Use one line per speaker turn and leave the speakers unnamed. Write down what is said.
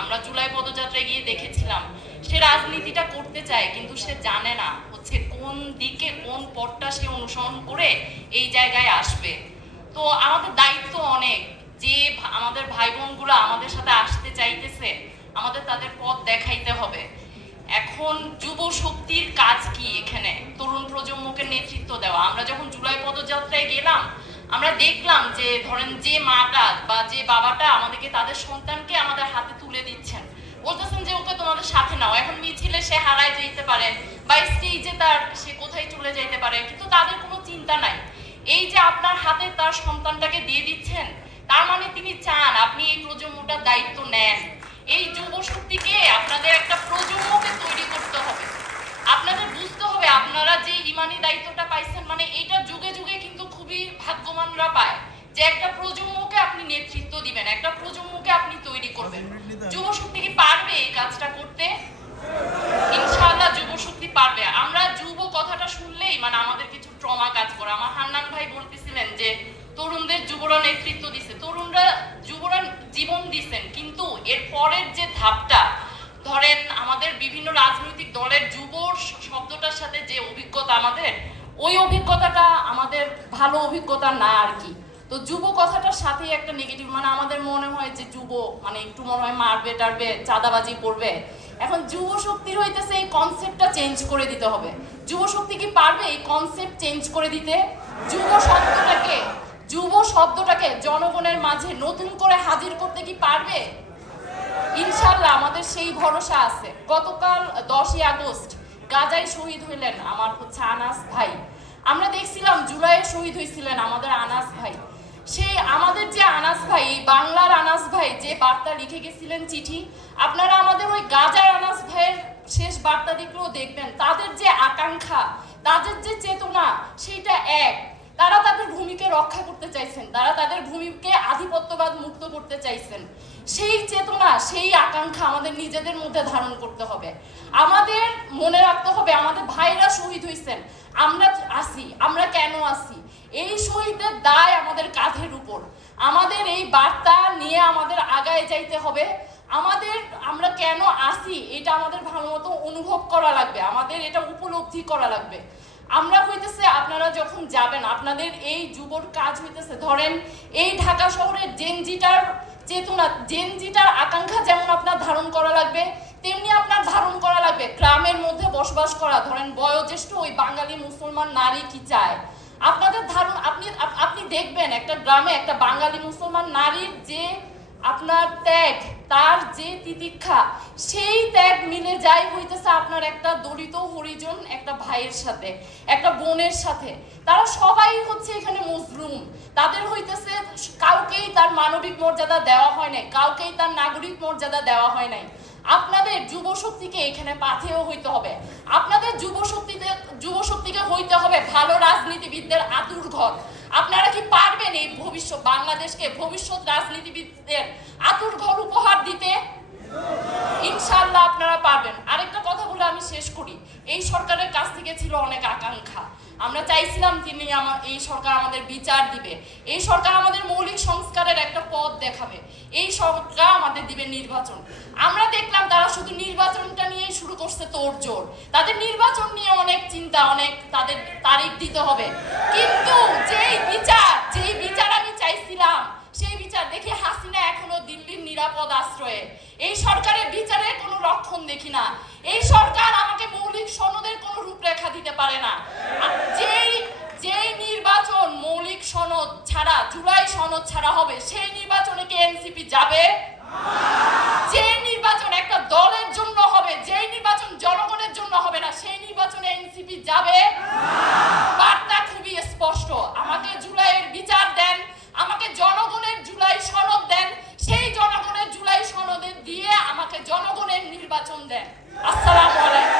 আমরা জুলাই পদযাত্রায় গিয়ে দেখেছিলাম, সে রাজনীতিটা করতে চায়, কিন্তু সে জানে না হচ্ছে কোন দিকে, কোন পথটা সে অনুসরণ করে এই জায়গায় আসবে। তো আমাদের দায়িত্ব অনেক, যে আমাদের ভাই বোনগুলো আমাদের সাথে আসতে চাইতেছে, আমাদের তাদের পথ দেখাইতে হবে। এখন যুব শক্তির কাজ কি এখানে? তরুণ প্রজন্মকে নেতৃত্ব দেওয়া। আমরা যখন জুলাই পদযাত্রায় গেলাম আমরা দেখলাম যে, ধরেন যে মাটা বা যে বাবাটা আমাদেরকে, তাদের সন্তানকে আমাদের হাতে তুলে দিচ্ছেন। বলতেছেন যে, ওকে তোমাদের সাথে নাও। এখন মিছিলে সে হারায় যেতে পারে বা স্টেজে তার, সে কোথায় চলে যেতে পারে, কিন্তু তাদের কোনো চিন্তা নাই। এই যে আপনার হাতে তার সন্তানটাকে দিয়ে দিচ্ছেন, তার মানে তিনি চান আপনি এই প্রজন্মটার দায়িত্ব নেন। এই যুব শক্তিকে আপনাদের একটা প্রজন্মকে তৈরি করতে হবে। আপনাদের বুঝতে হবে আপনারা যে ইমানি দায়িত্বটা পাইছেন মানে এটা যুগে যুগে ভাগ্যবানরা পায় যে একটা প্রজন্মকে আপনি নেতৃত্ব দিবেন একটা প্রজন্মকে আপনি তৈরি করবেন। যুব শক্তি কি পারবে এই কাজটা করতে? ইনশাআল্লাহ যুব শক্তি পারবে। আমরা যুব কথাটা শুনলেই মানে আমাদের কিছু ট্রমা কাজ করে। আমার হান্নান ভাই বলতেছিলেন যে তরুণদের যুবরা নেতৃত্ব দিছে। তরুণরা যুবরা জীবন দিছেন কিন্তু এর পরের যে ধাপটা ধরেন আমাদের বিভিন্ন রাজনৈতিক দলের যুব শব্দটার সাথে যে অভিজ্ঞতা আমাদের ওই অভিজ্ঞতাটা আমাদের ভালো অভিজ্ঞতা না আর কি। তো যুব কথাটার সাথেই একটা নেগেটিভ মানে আমাদের মনে হয় যে যুব মানে একটু মনে হয় মারবে টারবে, চাঁদাবাজি করবে। এখন যুব শক্তির হইতেছে এই কনসেপ্টটা চেঞ্জ করে দিতে হবে। যুব শক্তি কি পারবে এই কনসেপ্ট চেঞ্জ করে দিতে? যুব শব্দটাকে যুব শব্দটাকে জনগণের মাঝে নতুন করে হাজির করতে কি পারবে? ইনশাল্লাহ আমাদের সেই ভরসা আছে। গতকাল দশই আগস্ট গাজায় শহীদ হইলেন আমার হচ্ছে আনাস ভাই। আমরা দেখছিলাম জুলাইয়ে শহীদ হয়েছিলেন আমাদের আনাস ভাই। সেই আমাদের যে আনাস ভাই বাংলার আনাস ভাই, যে বার্তা লিখে গেছিলেন চিঠি, আপনারা আমাদের ওই গাজার আনাস ভাইয়ের শেষ বার্তা দেখলেও দেখবেন, তাদের যে আকাঙ্ক্ষা, তাদের যে চেতনা সেইটা এক। তারা তাদের ভূমিকে রক্ষা করতে চাইছেন, তারা তাদের ভূমিকে আধিপত্যবাদ মুক্ত করতে চাইছেন। সেই চেতনা, সেই আকাঙ্ক্ষা আমাদের নিজেদের মধ্যে ধারণ করতে হবে। আমাদের মনে রাখতে হবে, আমাদের ভাইরা শহীদ হয়েছেন আমরা আসি আমরা কেন আসি এই শহীদের দায় আমাদের কাঁধের উপর। আমাদের এই বার্তা নিয়ে আমাদের আগায় যাইতে হবে। আমাদের, আমরা কেন আসি এটা আমাদের ভালো মতো অনুভব করা লাগবে। আমাদের এটা উপলব্ধি করা লাগবে। আমরা হইতেছে, আপনারা যখন যাবেন, আপনাদের এই যুবর কাজ হইতেছে, ধরেন এই ঢাকা শহরের জেনজিটার চেতনা জেনজিটার আকাঙ্ক্ষা যেমন আপনার ধারণ করা লাগবে, তেমনি আপনার ধারণ করা লাগবে। গ্রামের মধ্যে বসবাস করা, ধরেন বয়োজ্যেষ্ঠ ওই বাঙালি মুসলমান নারী কি চায়? আপনাদের ধারণ, আপনি আপনি দেখবেন একটা গ্রামে একটা বাঙালি মুসলমান নারীর যে আপনার ত্যাগ, তার যে তিতিক্ষা, সেই ত্যাগ মিলে যাই হইতেছে আপনার একটা দরিদ্র হরিজন একটা ভাইয়ের সাথে, একটা বোনের সাথে। তারা সবাই তাদের হইতেছে কাউকেই তার মানবিক মর্যাদা দেওয়া হয় নাই, কাউকেই তার নাগরিক মর্যাদা দেওয়া হয় নাই। আপনাদের যুব শক্তিকে এখানে পাথেও হইতে হবে। আপনাদের যুব শক্তিতে যুব শক্তিকে হইতে হবে ভালো রাজনীতিবিদদের আতুর ঘর। আপনারা কি পারবেন এই ভবিষ্যৎ, বাংলাদেশকে ভবিষ্যৎ রাজনীতিবিদদের আতুর ঘর উপহার দিতে? ইনশাআল্লাহ আপনারা পারবেন। আরেকটা কথা বলে আমি শেষ করি। এই সরকারের কাছ থেকে ছিল অনেক আকাঙ্ক্ষা। আমরা চাইছিলাম তিনি আমার এই সরকার আমাদের বিচার দিবে। এই সরকার আমাদের মৌলিক সংস্কারের একটা পথ দেখাবে। এই সরকার আমাদের দিবে নির্বাচন। আমরা দেখলাম তারা শুধু নির্বাচনটা নিয়েই শুরু করছে তোড়জোড়। তাদের নির্বাচন নিয়ে অনেক চিন্তা, অনেক তাদের তারিখ দিতে হবে। কিন্তু যেই বিচার যেই বিচার আমি চাইছিলাম, সেই বিচার দেখে হাসিনা এখনও দিল্লির নিরাপদ আশ্রয়ে। এই সরকারের বিচারের লক্ষণ দেখি না? এই সরকার আমাকে মৌলিক সনদের কোনো রূপরেখা দিতে পারে না। যেই যেই নির্বাচন মৌলিক সনদ ছাড়া, জুলাই সনদ ছাড়া হবে, সেই নির্বাচনে কি এনসিপি যাবে? যে নির্বাচন একটা দলের জন্য হবে, যেই নির্বাচন জনগণের জন্য হবে না, সেই নির্বাচনে এনসিপি যাবে? বার্তা খুবই স্পষ্ট। আমাকে জুলাইয়ের বিচার দেন, আমাকে জনগণের জুলাই সনদ দেন, সেই জনগণের জুলাই সনদে দিয়ে আমাকে জনগণের নির্বাচন দেন। আসসালামু আলাইকুম।